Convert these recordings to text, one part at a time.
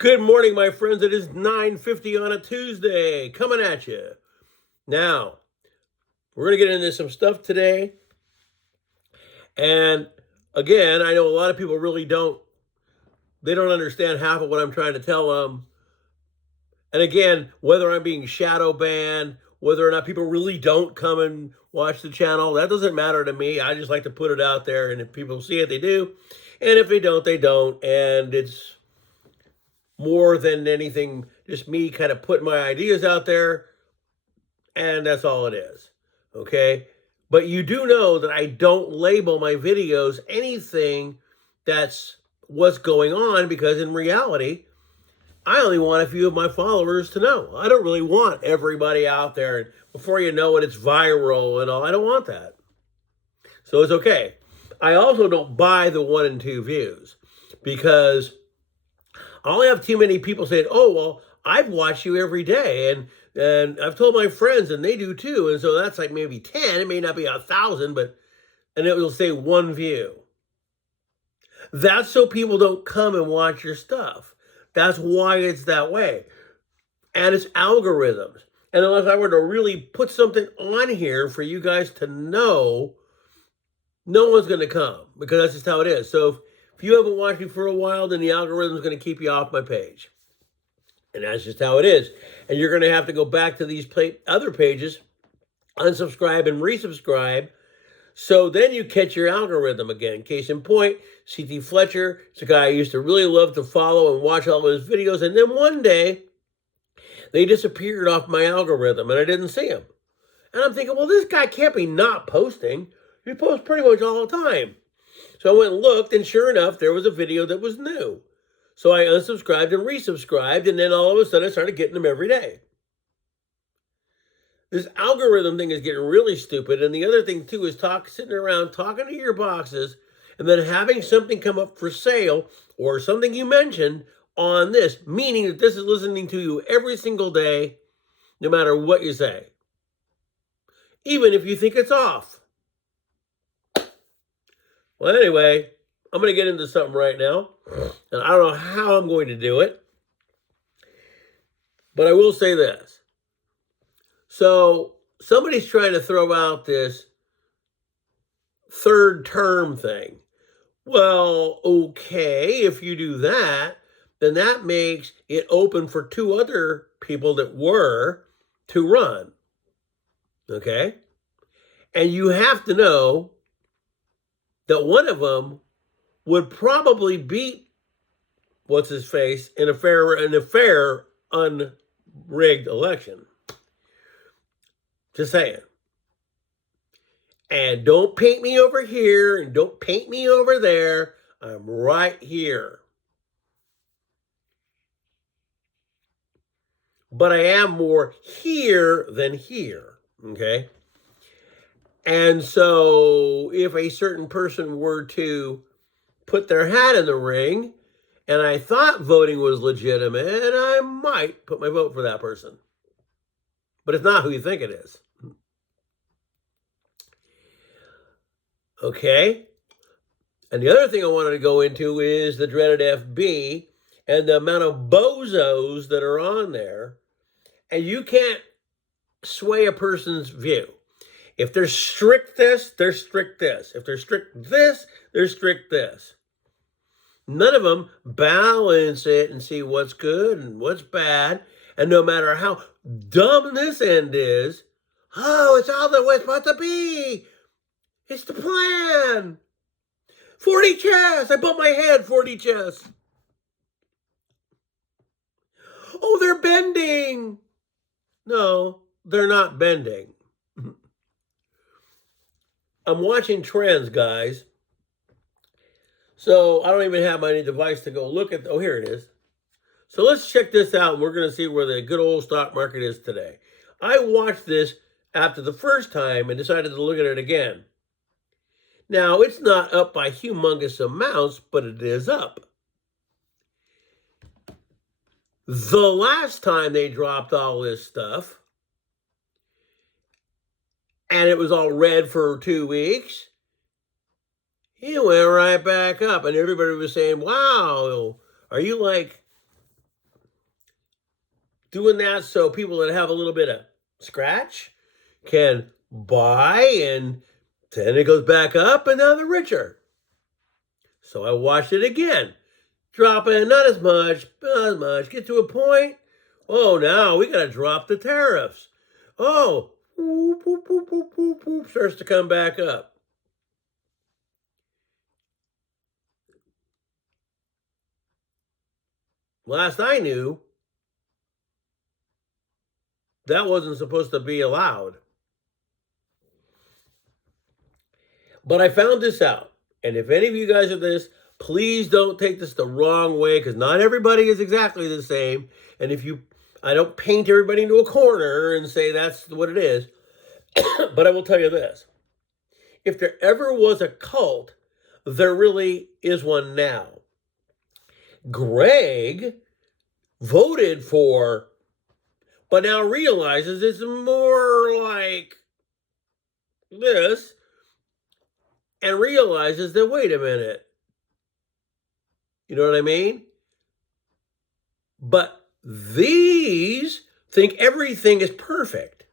Good morning, my friends. It is 9:50 on a Tuesday, coming at you. Now, we're going to get into some stuff today. And again, I know a lot of people really don't understand half of what I'm trying to tell them. And again, whether I'm being shadow banned, whether or not people really don't come and watch the channel, that doesn't matter to me. I just like to put it out there, and if people see it, they do. And if they don't, they don't. And it's more than anything, just me kind of putting my ideas out there, and that's all it is. Okay? But you do know that I don't label my videos anything that's what's going on, because in reality, I only want a few of my followers to know. I don't really want everybody out there, and before you know it, it's viral and all. I don't want that. So it's okay. I also don't buy the 1 and 2 views, because I only have too many people saying, "Oh, well, I've watched you every day, and I've told my friends, and they do too." And so that's like maybe 10. It may not be 1,000, and it will say 1 view. That's so people don't come and watch your stuff. That's why it's that way. And it's algorithms. And unless I were to really put something on here for you guys to know, no one's going to come, because that's just how it is. So if you haven't watched me for a while, then the algorithm is going to keep you off my page. And that's just how it is. And you're going to have to go back to these other pages, unsubscribe and resubscribe, so then you catch your algorithm again. Case in point, C.T. Fletcher, it's a guy I used to really love to follow and watch all of his videos. And then one day, they disappeared off my algorithm, and I didn't see him. And I'm thinking, well, this guy can't be not posting. He posts pretty much all the time. So I went and looked, and sure enough, there was a video that was new. So I unsubscribed and resubscribed, and then all of a sudden I started getting them every day. This algorithm thing is getting really stupid. And the other thing, too, is sitting around talking to your boxes and then having something come up for sale or something you mentioned on this, meaning that this is listening to you every single day, no matter what you say, even if you think it's off. Well, anyway, I'm going to get into something right now, and I don't know how I'm going to do it, but I will say this. So somebody's trying to throw out this third term thing. Well, okay, if you do that, then that makes it open for 2 other people that were to run. Okay? And you have to know that one of them would probably beat what's-his-face in a fair, unrigged election. Just saying. And don't paint me over here, and don't paint me over there. I'm right here. But I am more here than here, okay? And so if a certain person were to put their hat in the ring, and I thought voting was legitimate, I might put my vote for that person. But it's not who you think it is. Okay? And the other thing I wanted to go into is the dreaded FB and the amount of bozos that are on there. And you can't sway a person's view. If they're strict this, they're strict this. If they're strict this, they're strict this. None of them balance it and see what's good and what's bad. And no matter how dumb this end is, oh, it's all the way it's supposed to be. It's the plan. 40 chests. I bumped my head, 40 chests. Oh, they're bending. No, they're not bending. I'm watching trends, guys. So I don't even have my device to go look at. Oh, here it is. So let's check this out, and we're going to see where the good old stock market is today. I watched this after the first time and decided to look at it again. Now, it's not up by humongous amounts, but it is up. The last time they dropped all this stuff, and it was all red for 2 weeks, it went right back up. And everybody was saying, wow, are you like doing that so people that have a little bit of scratch can buy, and then it goes back up, and now they're richer. So I watched it again, dropping not as much, not as much. Get to a point. Oh, now we got to drop the tariffs. Oh, whoop, whoop, whoop, whoop, whoop, whoop, starts to come back up. Last I knew, that wasn't supposed to be allowed. But I found this out. And if any of you guys are this, please don't take this the wrong way, because not everybody is exactly the same. And I don't paint everybody into a corner and say that's what it is. But I will tell you this. If there ever was a cult, there really is one now. Greg voted for, but now realizes it's more like this, and realizes that, wait a minute, you know what I mean? But these think everything is perfect.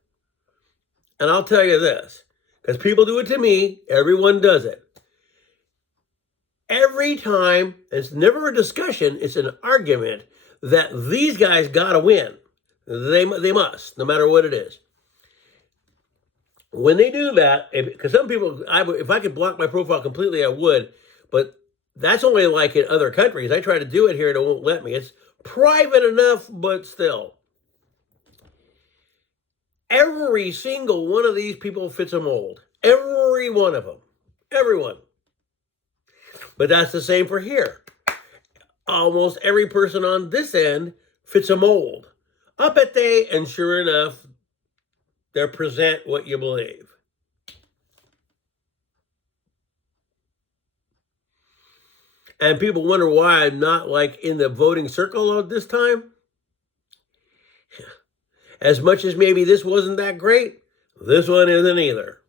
And I'll tell you this, because people do it to me, everyone does it. Every time, it's never a discussion, it's an argument that these guys got to win. They must, no matter what it is. When they do that, because some people, if I could block my profile completely, I would, but that's only like in other countries. I try to do it here and it won't let me. It's private enough, but still. Every single one of these people fits a mold. Every one of them. Everyone. But that's the same for here. Almost every person on this end fits a mold. Up at they, and sure enough, they present what you believe. And people wonder why I'm not like in the voting circle at this time. As much as maybe this wasn't that great, this one isn't either.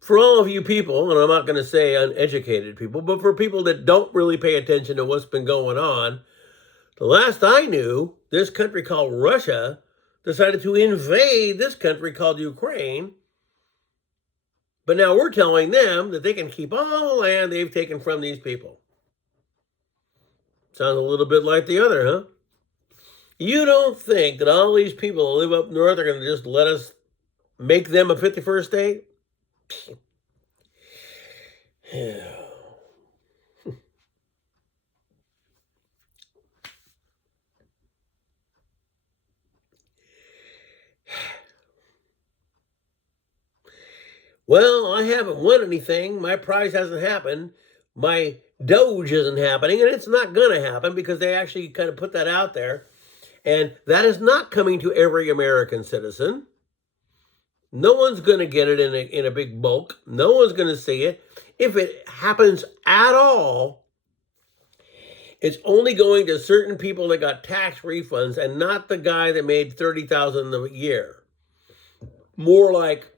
For all of you people, and I'm not going to say uneducated people, but for people that don't really pay attention to what's been going on, the last I knew, this country called Russia decided to invade this country called Ukraine. But now we're telling them that they can keep all the land they've taken from these people. Sounds a little bit like the other, huh? You don't think that all these people that live up north are going to just let us make them a 51st state? Well, I haven't won anything. My prize hasn't happened. My Doge isn't happening, and it's not going to happen because they actually kind of put that out there. And that is not coming to every American citizen. No one's going to get it in a big bulk. No one's going to see it. If it happens at all, it's only going to certain people that got tax refunds and not the guy that made $30,000 a year. More like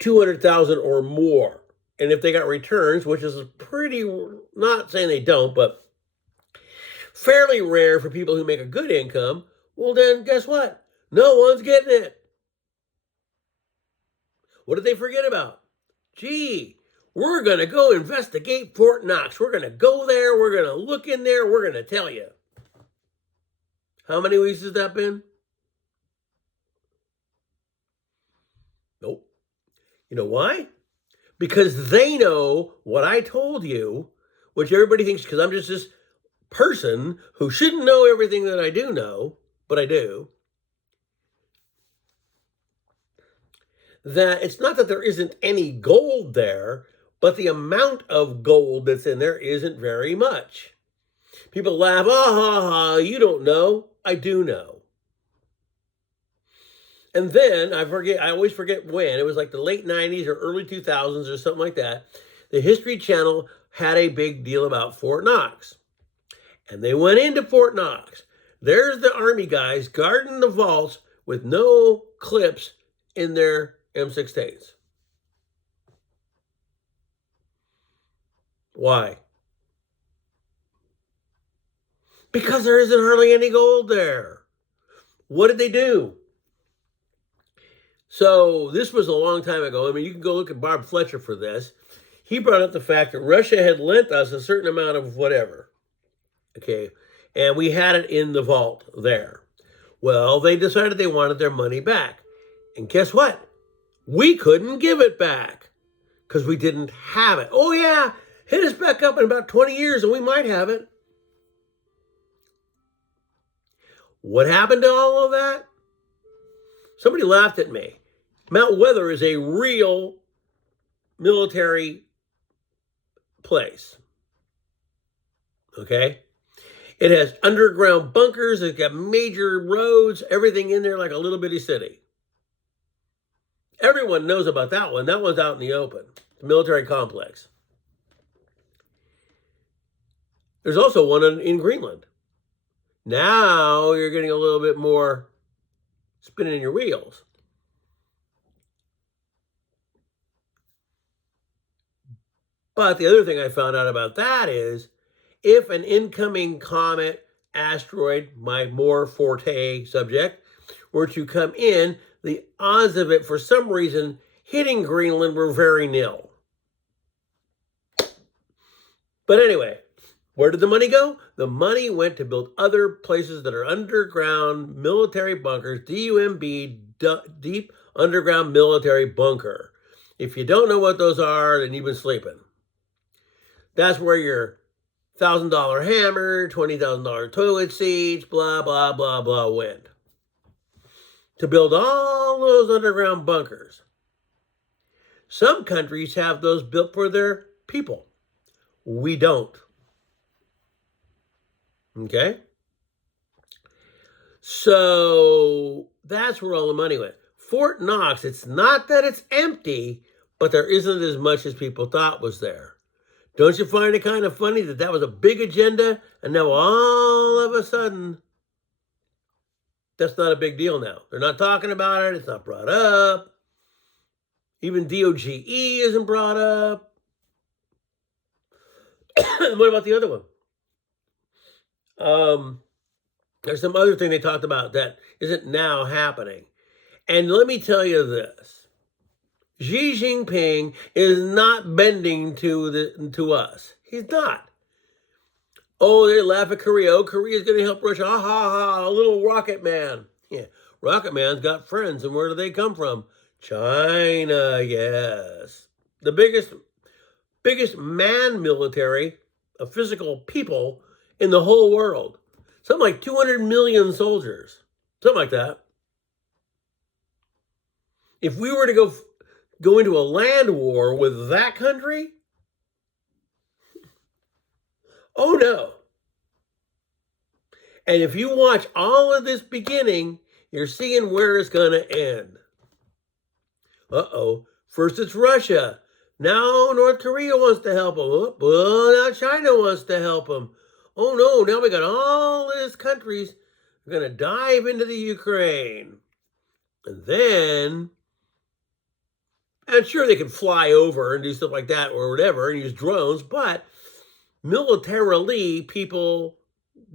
200,000 or more. And if they got returns, which is pretty, not saying they don't, but fairly rare for people who make a good income, well then guess what? No one's getting it. What did they forget about? Gee, we're going to go investigate Fort Knox. We're going to go there. We're going to look in there. We're going to tell you. How many weeks has that been? Nope. You know why? Because they know what I told you, which everybody thinks, because I'm just this person who shouldn't know everything that I do know, but I do. That it's not that there isn't any gold there, but the amount of gold that's in there isn't very much. People laugh, ha, you don't know. I do know. And then I always forget when, it was like the late 90s or early 2000s or something like that. The History Channel had a big deal about Fort Knox. And they went into Fort Knox. There's the Army guys guarding the vaults with no clips in their M16s. Why? Because there isn't hardly any gold there. What did they do? So this was a long time ago. I mean, you can go look at Bob Fletcher for this. He brought up the fact that Russia had lent us a certain amount of whatever. Okay. And we had it in the vault there. Well, they decided they wanted their money back. And guess what? We couldn't give it back because we didn't have it. Oh, yeah. Hit us back up in about 20 years and we might have it. What happened to all of that? Somebody laughed at me. Mount Weather is a real military place. Okay? It has underground bunkers. It's got major roads, everything in there like a little bitty city. Everyone knows about that one. That one's out in the open, the military complex. There's also one in Greenland. Now you're getting a little bit more spinning your wheels. But the other thing I found out about that is if an incoming comet, asteroid, my more forte subject, were to come in, the odds of it for some reason hitting Greenland were very nil. But anyway, where did the money go? The money went to build other places that are underground military bunkers, DUMB, deep underground military bunker. If you don't know what those are, then you've been sleeping. That's where your $1,000 hammer, $20,000 toilet seats, blah, blah, blah, blah went. To build all those underground bunkers. Some countries have those built for their people. We don't. Okay? So that's where all the money went. Fort Knox, it's not that it's empty, but there isn't as much as people thought was there. Don't you find it kind of funny that that was a big agenda, and now all of a sudden, that's not a big deal now. They're not talking about it. It's not brought up. Even DOGE isn't brought up. What about the other one? There's some other thing they talked about that isn't now happening. And let me tell you this. Xi Jinping is not bending to us. He's not. Oh, they laugh at Korea. Oh, Korea's going to help Russia. Ha, ha, ha, a little rocket man. Yeah, rocket man's got friends. And where do they come from? China, yes. The biggest man military of physical people in the whole world. Something like 200 million soldiers. Something like that. If we were to go into a land war with that country, oh no. And if you watch all of this beginning, you're seeing where it's going to end. Uh-oh. First it's Russia. Now North Korea wants to help them. Well, now China wants to help them. Oh no, now we got all these countries going to dive into the Ukraine. And then, and sure they can fly over and do stuff like that or whatever and use drones, but militarily, people,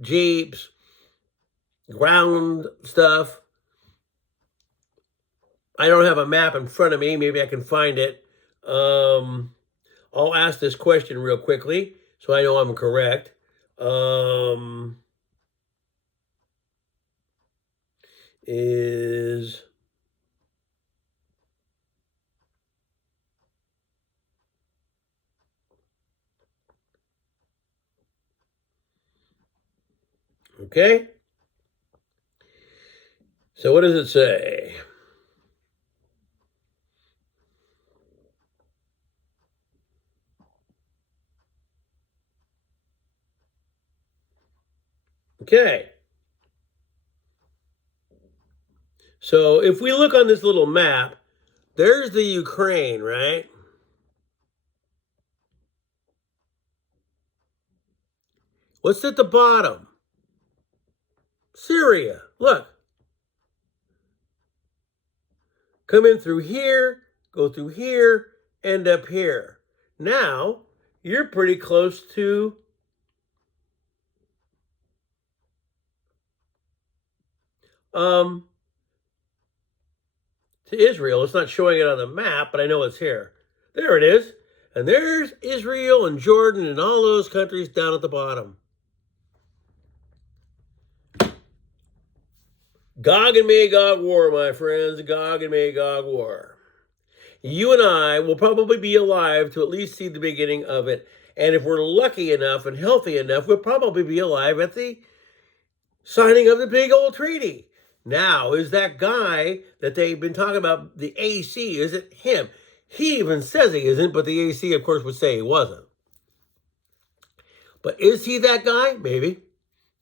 jeeps, ground stuff. I don't have a map in front of me. Maybe I can find it. I'll ask this question real quickly so I know I'm correct. Okay. So what does it say? Okay. So if we look on this little map, there's the Ukraine, right? What's at the bottom? Syria. Look. Come in through here, go through here, end up here. Now, you're pretty close to um, to Israel. It's not showing it on the map, but I know it's here. There it is. And there's Israel and Jordan and all those countries down at the bottom. Gog and Magog war, my friends. Gog and Magog war. You and I will probably be alive to at least see the beginning of it. And if we're lucky enough and healthy enough, we'll probably be alive at the signing of the big old treaty. Now, is that guy that they've been talking about, the AC, is it him? He even says he isn't, but the AC, of course, would say he wasn't. But is he that guy? Maybe.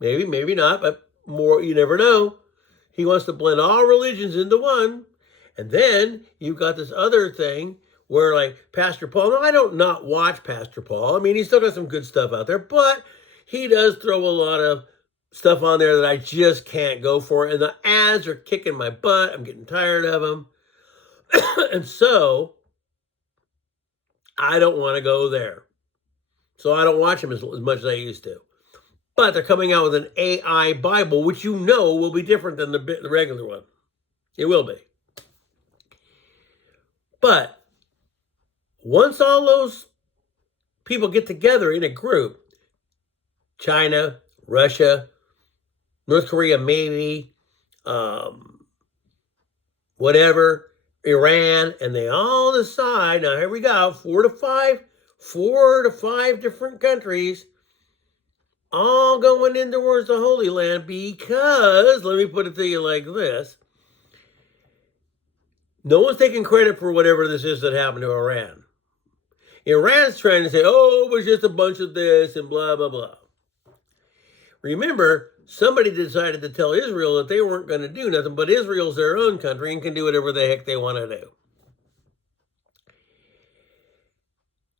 Maybe, maybe not, but more, you never know. He wants to blend all religions into one. And then you've got this other thing where, like, Pastor Paul, now I don't not watch Pastor Paul. I mean, he's still got some good stuff out there, but he does throw a lot of stuff on there that I just can't go for. And the ads are kicking my butt. I'm getting tired of them. And so I don't want to go there. So I don't watch them as much as I used to. But they're coming out with an AI Bible, which you know will be different than the regular one. It will be. But once all those people get together in a group, China, Russia, North Korea, maybe, whatever, Iran, and they all decide, now here we go, four to five different countries all going in towards the Holy Land because, let me put it to you like this, no one's taking credit for whatever this is that happened to Iran. Iran's trying to say, oh, it was just a bunch of this and blah, blah, blah. Remember, somebody decided to tell Israel that they weren't going to do nothing, but Israel's their own country and can do whatever the heck they want to do.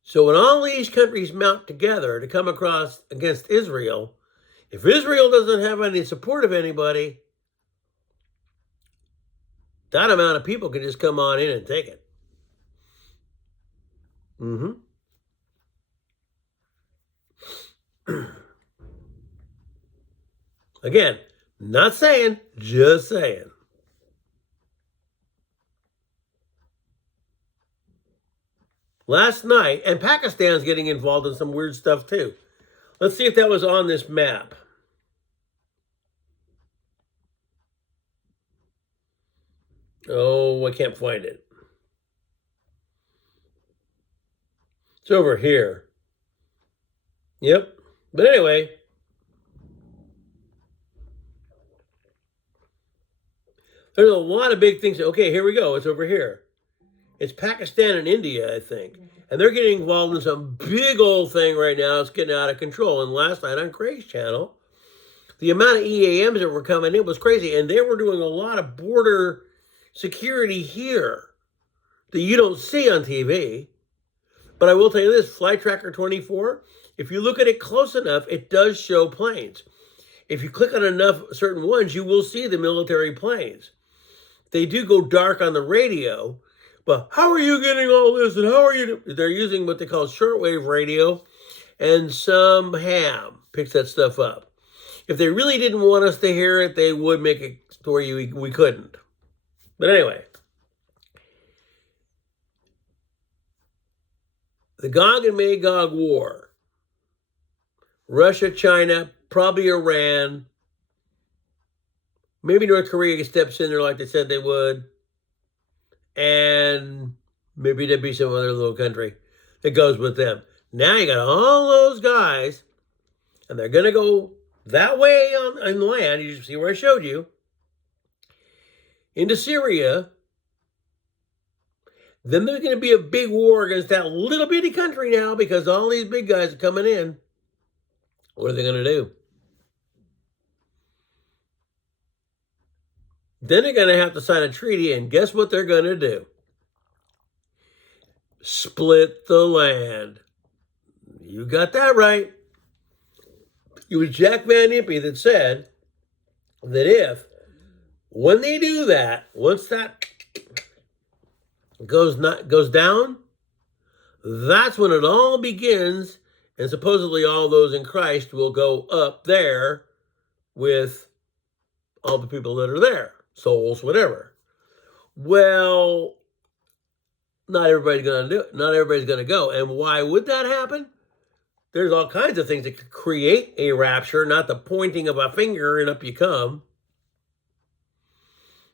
So when all these countries mount together to come across against Israel, if Israel doesn't have any support of anybody, that amount of people can just come on in and take it. Again, not saying, just saying. Last night, and Pakistan's getting involved in some weird stuff too. Let's see if that was on this map. Oh, I can't find it. It's over here. Yep. But anyway, there's a lot of big things. Okay, here we go. It's over here. It's Pakistan and India, I think. And they're getting involved in some big old thing right now. It's getting out of control. And last night on Craig's channel, the amount of EAMs that were coming in was crazy. And they were doing a lot of border security here that you don't see on TV. But I will tell you this, Flight Tracker 24, if you look at it close enough, it does show planes. If you click on enough certain ones, you will see the military planes. They do go dark on the radio, but how are you getting all this? And how are you? They're using what they call shortwave radio, and some ham picks that stuff up. If they really didn't want us to hear it, they would make it to where we couldn't. But anyway, the Gog and Magog war, Russia, China, probably Iran, maybe North Korea steps in there like they said they would, and maybe there'd be some other little country that goes with them. Now you got all those guys, and they're going to go that way on land. You see where I showed you, into Syria. Then there's going to be a big war against that little bitty country now because all these big guys are coming in. What are they going to do? Then they're going to have to sign a treaty, and guess what they're going to do? Split the land. You got that right. It was Jack Van Impe that said that if, when they do that, once that goes down, that's when it all begins, and supposedly all those in Christ will go up there with all the people that are there, souls, whatever. Well, not everybody's going to do it. Not everybody's going to go. And why would that happen? There's all kinds of things that could create a rapture, not the pointing of a finger and up you come.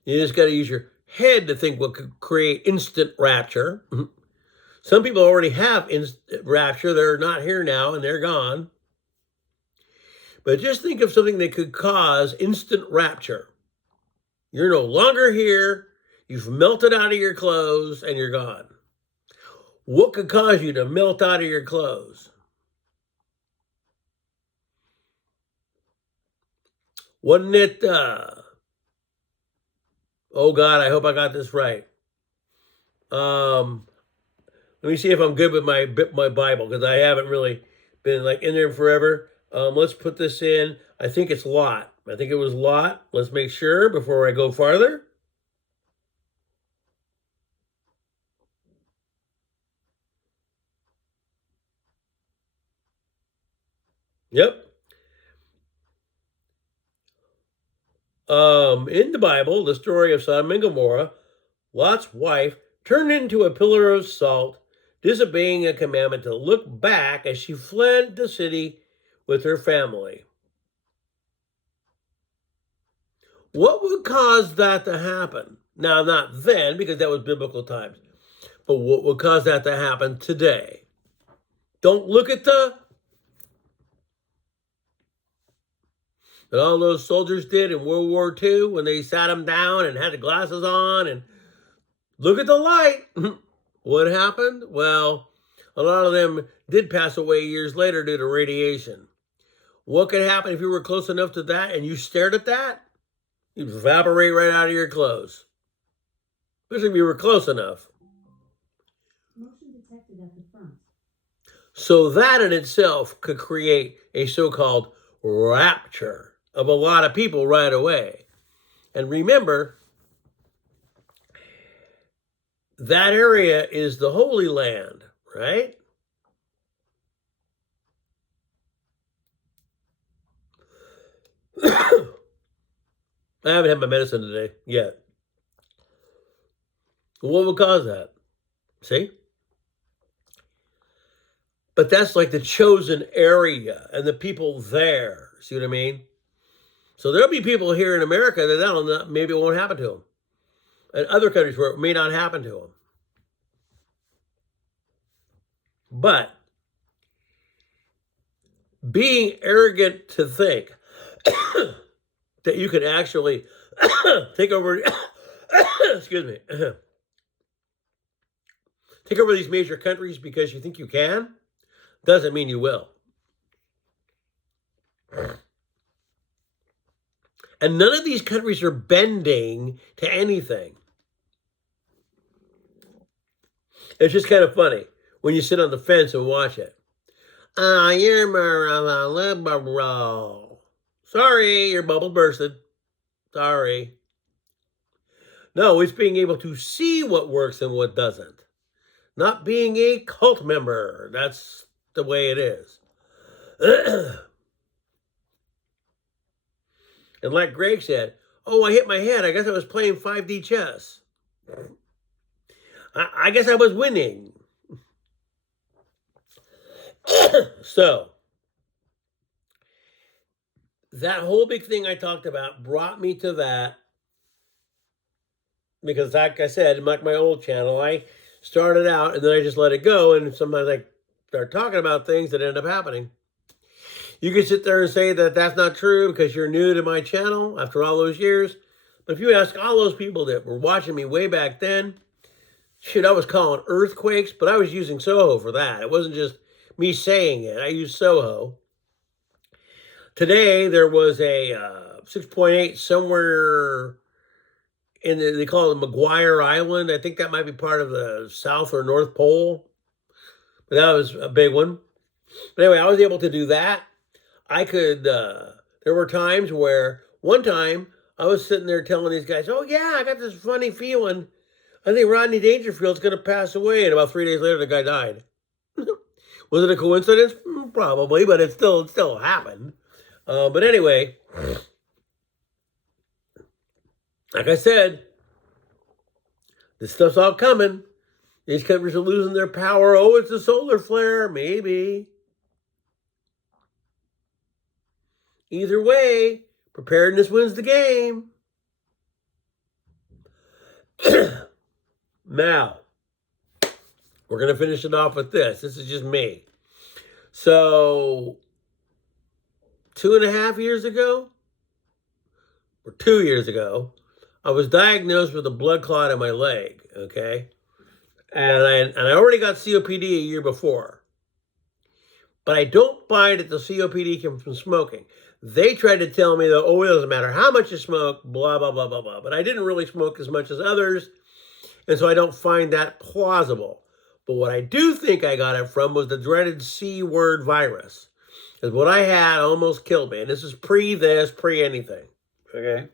You just got to use your head to think what could create instant rapture. Some people already have instant rapture. They're not here now and they're gone. But just think of something that could cause instant rapture. You're no longer here. You've melted out of your clothes and you're gone. What could cause you to melt out of your clothes? Wasn't it, oh God, I hope I got this right. Let me see if I'm good with my Bible, because I haven't really been like in there forever. Let's put this in. I think it's Lot. I think it was Lot. Let's make sure before I go farther. Yep. In the Bible, the story of Sodom and Gomorrah, Lot's wife turned into a pillar of salt, disobeying a commandment to look back as she fled the city with her family. What would cause that to happen? Now, not then, because that was biblical times, but what would cause that to happen today? Don't look at that all those soldiers did in World War II when they sat them down and had the glasses on, and look at the light. What happened? Well, a lot of them did pass away years later due to radiation. What could happen if you were close enough to that and you stared at that? You'd evaporate right out of your clothes. Especially if you were close enough. Motion detected at the front. So that in itself could create a so-called rapture of a lot of people right away. And remember, that area is the Holy Land, right? I haven't had my medicine today yet. What would cause that? See? But that's like the chosen area and the people there. See what I mean? So there'll be people here in America that maybe it won't happen to them. And other countries where it may not happen to them. But being arrogant to think that you can actually take over, excuse me, take over these major countries because you think you can, doesn't mean you will. And none of these countries are bending to anything. It's just kind of funny when you sit on the fence and watch it. You're more of a liberal. Sorry, your bubble bursted. Sorry. No, it's being able to see what works and what doesn't. Not being a cult member. That's the way it is. And like Greg said, oh, I hit my head. I guess I was playing 5D chess. I guess I was winning. So, that whole big thing I talked about brought me to that. Because like I said, like my old channel, I started out and then I just let it go. And sometimes I start talking about things that end up happening. You can sit there and say that that's not true because you're new to my channel after all those years. But if you ask all those people that were watching me way back then, shit, I was calling earthquakes, but I was using Soho for that. It wasn't just me saying it. I used Soho. Today, there was a 6.8 somewhere in they call it McGuire Island. I think that might be part of the South or North Pole. But that was a big one. But anyway, I was able to do that. I could, there were times where, one time, I was sitting there telling these guys, oh yeah, I got this funny feeling. I think Rodney Dangerfield's going to pass away. And about 3 days later, the guy died. Was it a coincidence? Probably, but it still happened. But anyway, Like I said, this stuff's all coming. These countries are losing their power. Oh, it's a solar flare. Maybe. Either way, preparedness wins the game. Now, we're going to finish it off with this. This is just me. So, 2.5 years ago, or 2 years ago, I was diagnosed with a blood clot in my leg, okay? And I already got COPD a year before. But I don't find that the COPD came from smoking. They tried to tell me that, oh, it doesn't matter how much you smoke, blah, blah, blah, blah, blah. But I didn't really smoke as much as others, and so I don't find that plausible. But what I do think I got it from was the dreaded C word virus. Because what I had almost killed me. And this is pre-this, pre-anything. Okay?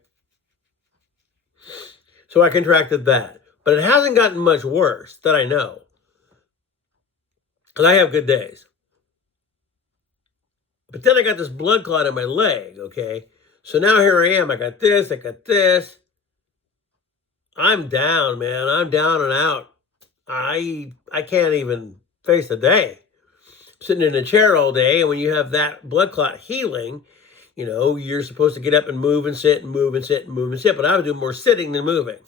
So I contracted that. But it hasn't gotten much worse that I know. Because I have good days. But then I got this blood clot in my leg, okay? So now here I am. I got this, I got this. I'm down, man. I'm down and out. I can't even face the day. Sitting in a chair all day, and when you have that blood clot healing, you know, you're supposed to get up and move and sit and move and sit and move and sit. But I was doing more sitting than moving.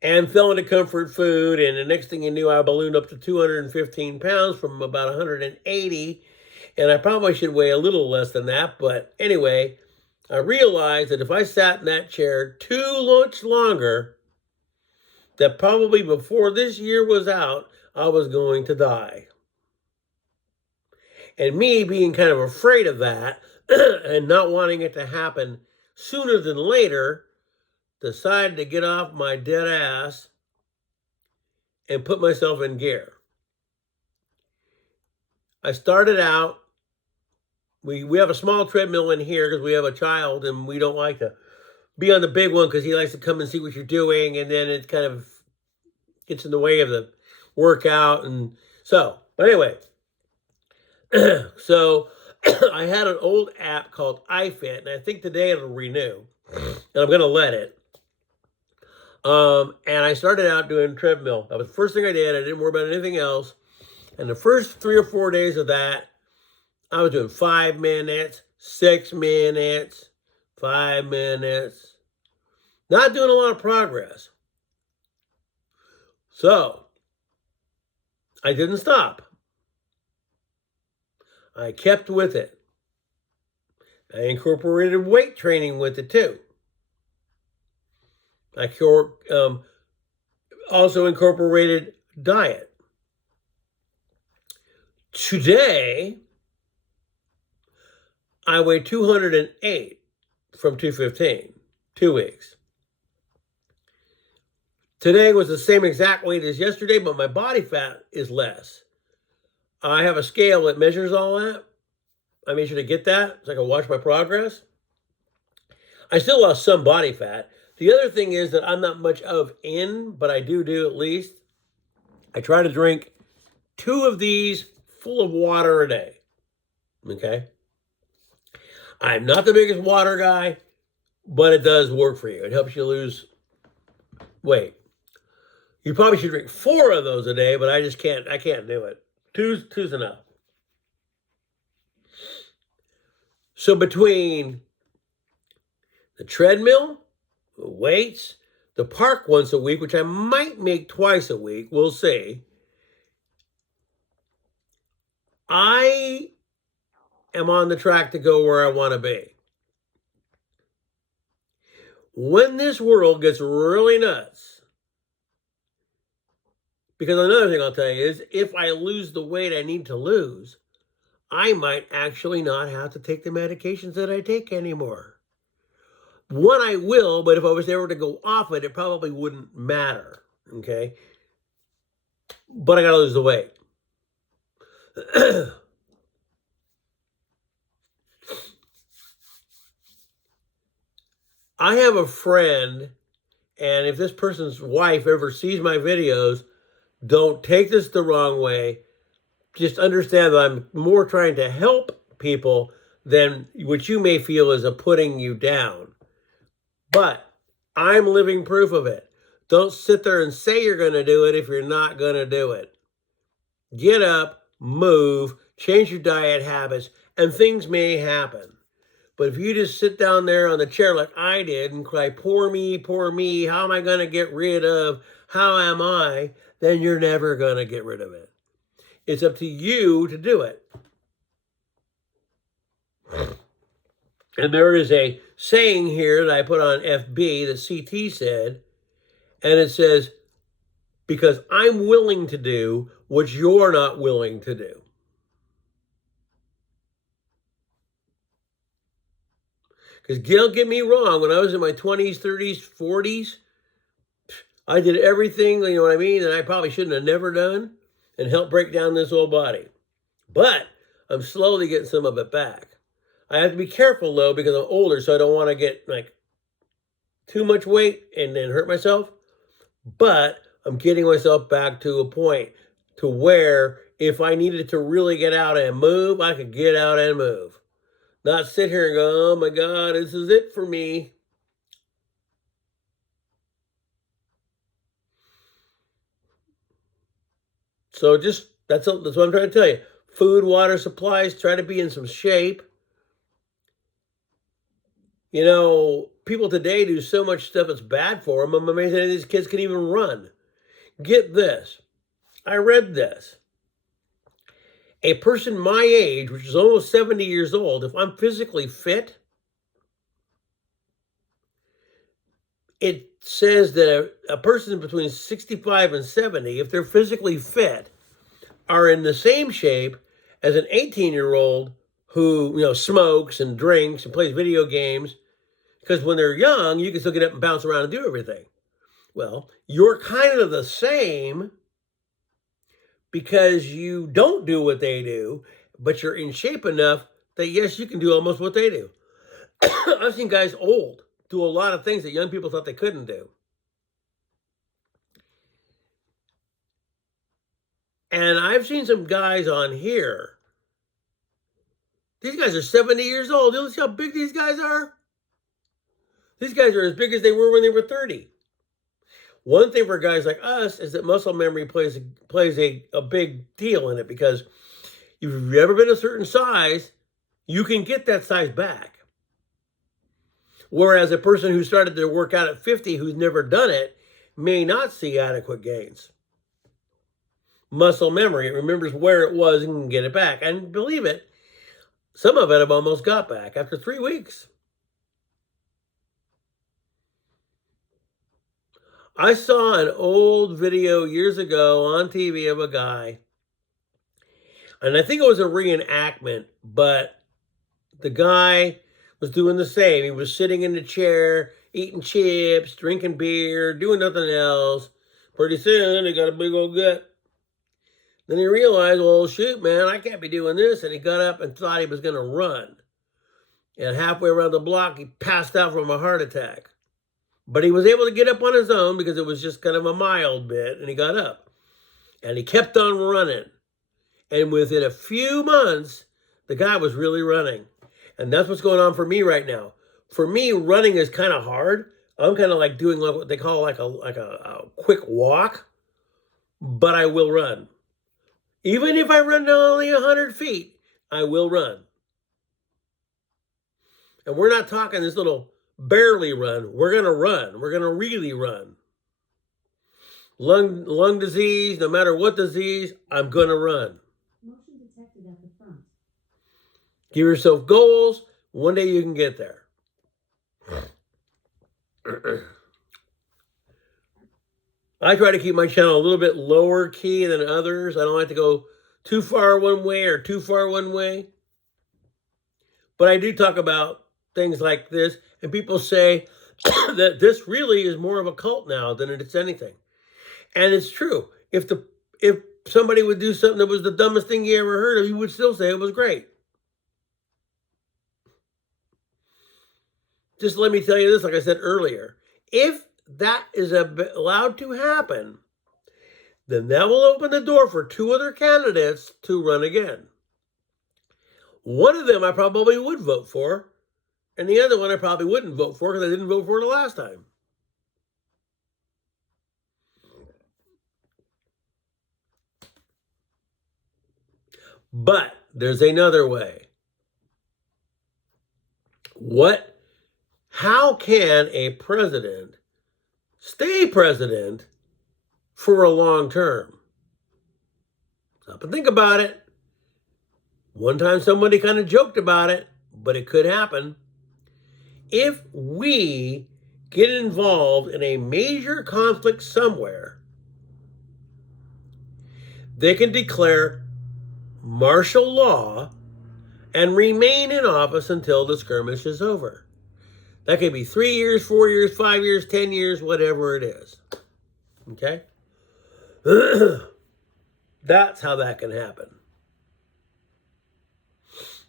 And fell into comfort food, and the next thing you knew, I ballooned up to 215 pounds from about 180, and I probably should weigh a little less than that, but anyway, I realized that if I sat in that chair too much longer, that probably before this year was out, I was going to die. And me being kind of afraid of that, and not wanting it to happen sooner than later, decided to get off my dead ass and put myself in gear. I started out, we have a small treadmill in here because we have a child and we don't like to be on the big one because he likes to come and see what you're doing, and then it kind of gets in the way of the workout. And so, but anyway, so I had an old app called iFit, and I think today it'll renew, and I'm going to let it. And I started out doing treadmill. That was the first thing I did. I didn't worry about anything else. And the first 3 or 4 days of that, I was doing 5 minutes, 6 minutes, 5 minutes. Not doing a lot of progress. So, I didn't stop. I kept with it. I incorporated weight training with it too. I also incorporated diet. Today, I weigh 208 from 215, 2 weeks. Today was the same exact weight as yesterday, but my body fat is less. I have a scale that measures all that. I made sure to get that so I can watch my progress. I still lost some body fat. The other thing is that I'm not much of in, but I do at least. I try to drink 2 of these full of water a day. Okay? I'm not the biggest water guy, but it does work for you. It helps you lose weight. You probably should drink 4 of those a day, but I just can't. I can't do it. Two's enough. So between the treadmill, the weights, the park once a week, which I might make twice a week, we'll see, I am on the track to go where I want to be. When this world gets really nuts, because another thing I'll tell you is if I lose the weight I need to lose, I might actually not have to take the medications that I take anymore. One, I will, but if I was ever to go off it, it probably wouldn't matter, okay? But I got to lose the weight. I have a friend, and if this person's wife ever sees my videos, don't take this the wrong way. Just understand that I'm more trying to help people than what you may feel is a putting you down. But I'm living proof of it. Don't sit there and say you're going to do it if you're not going to do it. Get up, move, change your diet habits, and things may happen. But if you just sit down there on the chair like I did and cry, poor me, how am I going to get rid of, how am I, then you're never going to get rid of it. It's up to you to do it. And there is a saying here that I put on FB that CT said, and it says, because I'm willing to do what you're not willing to do. Because don't get me wrong, when I was in my 20s, 30s, 40s, I did everything, you know what I mean, that I probably shouldn't have never done and helped break down this old body. But I'm slowly getting some of it back. I have to be careful, though, because I'm older, so I don't want to get, like, too much weight and then hurt myself. But I'm getting myself back to a point to where if I needed to really get out and move, I could get out and move. Not sit here and go, oh my God, this is it for me. So that's what I'm trying to tell you. Food, water, supplies, try to be in some shape. You know, people today do so much stuff that's bad for them. I'm amazed that these kids can even run. Get this. I read this. A person my age, which is almost 70 years old, if I'm physically fit, it says that a person between 65 and 70, if they're physically fit, are in the same shape as an 18-year-old who, you know, smokes and drinks and plays video games. Because when they're young, you can still get up and bounce around and do everything. Well, you're kind of the same because you don't do what they do, but you're in shape enough that, yes, you can do almost what they do. I've seen guys old do a lot of things that young people thought they couldn't do. And I've seen some guys on here. These guys are 70 years old. You know how big these guys are? These guys are as big as they were when they were 30. One thing for guys like us is that muscle memory plays a big deal in it, because if you've ever been a certain size, you can get that size back. Whereas a person who started their workout at 50 who's never done it may not see adequate gains. Muscle memory, it remembers where it was and can get it back. And believe it, some of it I've almost got back after 3 weeks. I saw an old video years ago on TV of a guy, and I think it was a reenactment, but the guy was doing the same. He was sitting in the chair, eating chips, drinking beer, doing nothing else. Pretty soon, he got a big old gut. Then he realized, well, shoot, man, I can't be doing this. And he got up and thought he was going to run. And halfway around the block, he passed out from a heart attack. But he was able to get up on his own because it was just kind of a mild bit, and he got up. And he kept on running. And within a few months, the guy was really running. And that's what's going on for me right now. For me, running is kind of hard. I'm kind of like doing like what they call like a quick walk, but I will run. Even if I run only 100 feet, I will run. And we're not talking this little barely run. We're going to run. We're going to really run. Lung disease, no matter what disease, I'm going to run. Motion detected at the front. Give yourself goals. One day you can get there. I try to keep my channel a little bit lower key than others. I don't like to go too far one way or too far one way. But I do talk about things like this, and people say that this really is more of a cult now than it's anything. And it's true. If somebody would do something that was the dumbest thing you ever heard of, you would still say it was great. Just let me tell you this, like I said earlier. If that is allowed to happen, then that will open the door for 2 other candidates to run again. One of them I probably would vote for, And the other one I probably wouldn't vote for because I didn't vote for it the last time. But there's another way. How can a president stay president for a long term? Stop and think about it. One time somebody kind of joked about it, but it could happen. If we get involved in a major conflict somewhere, they can declare martial law and remain in office until the skirmish is over. That could be 3 years, 4 years, 5 years, 10 years, whatever it is. Okay? That's how that can happen.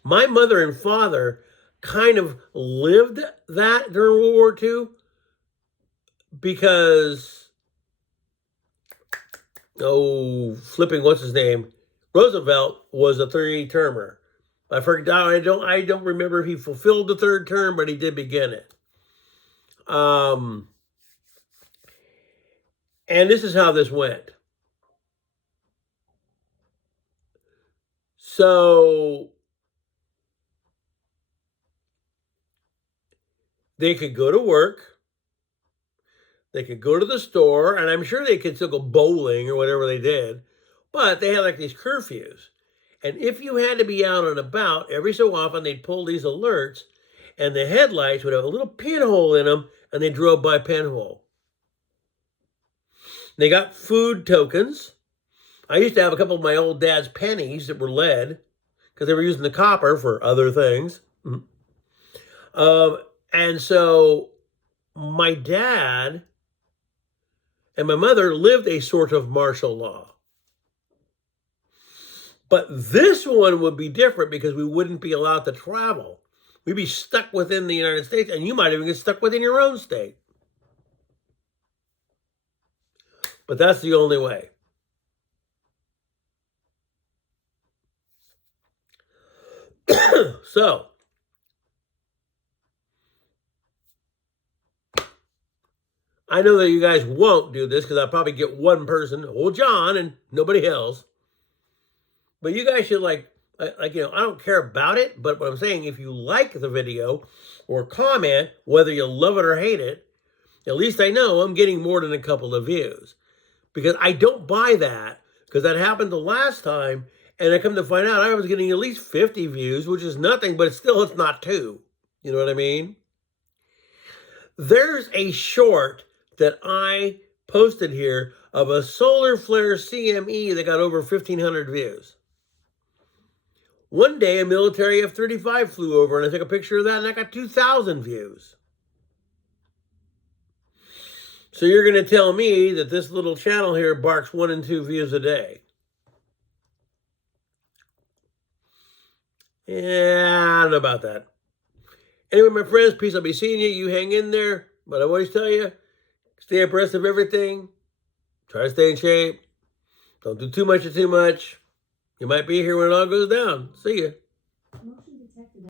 My mother and father kind of lived that during World War II because, what's his name? Roosevelt was a 3-termer. I forgot. I don't remember if he fulfilled the 3rd term, but he did begin it. And this is how this went. So they could go to work, they could go to the store, and I'm sure they could still go bowling or whatever they did, but they had like these curfews. And if you had to be out and about, every so often they'd pull these alerts, and the headlights would have a little pinhole in them, and they drove by pinhole. They got food tokens. I used to have a couple of my old dad's pennies that were lead because they were using the copper for other things. And so my dad and my mother lived a sort of martial law. But this one would be different because we wouldn't be allowed to travel. We'd be stuck within the United States, and you might even get stuck within your own state. But that's the only way. So, I know that you guys won't do this because I'll probably get one person, old John, and nobody else. But you guys should I don't care about it, but what I'm saying, if you like the video or comment, whether you love it or hate it, at least I know I'm getting more than a couple of views. Because I don't buy that, because that happened the last time, and I come to find out I was getting at least 50 views, which is nothing, but it's not 2. You know what I mean? There's a short that I posted here of a solar flare CME that got over 1,500 views. One day, a military F-35 flew over, and I took a picture of that, and I got 2,000 views. So you're going to tell me that this little channel here barks 1 and 2 views a day. Yeah, I don't know about that. Anyway, my friends, peace. I'll be seeing you. You hang in there. But I always tell you, stay abreast of everything. Try to stay in shape. Don't do too much of too much. You might be here when it all goes down. See ya.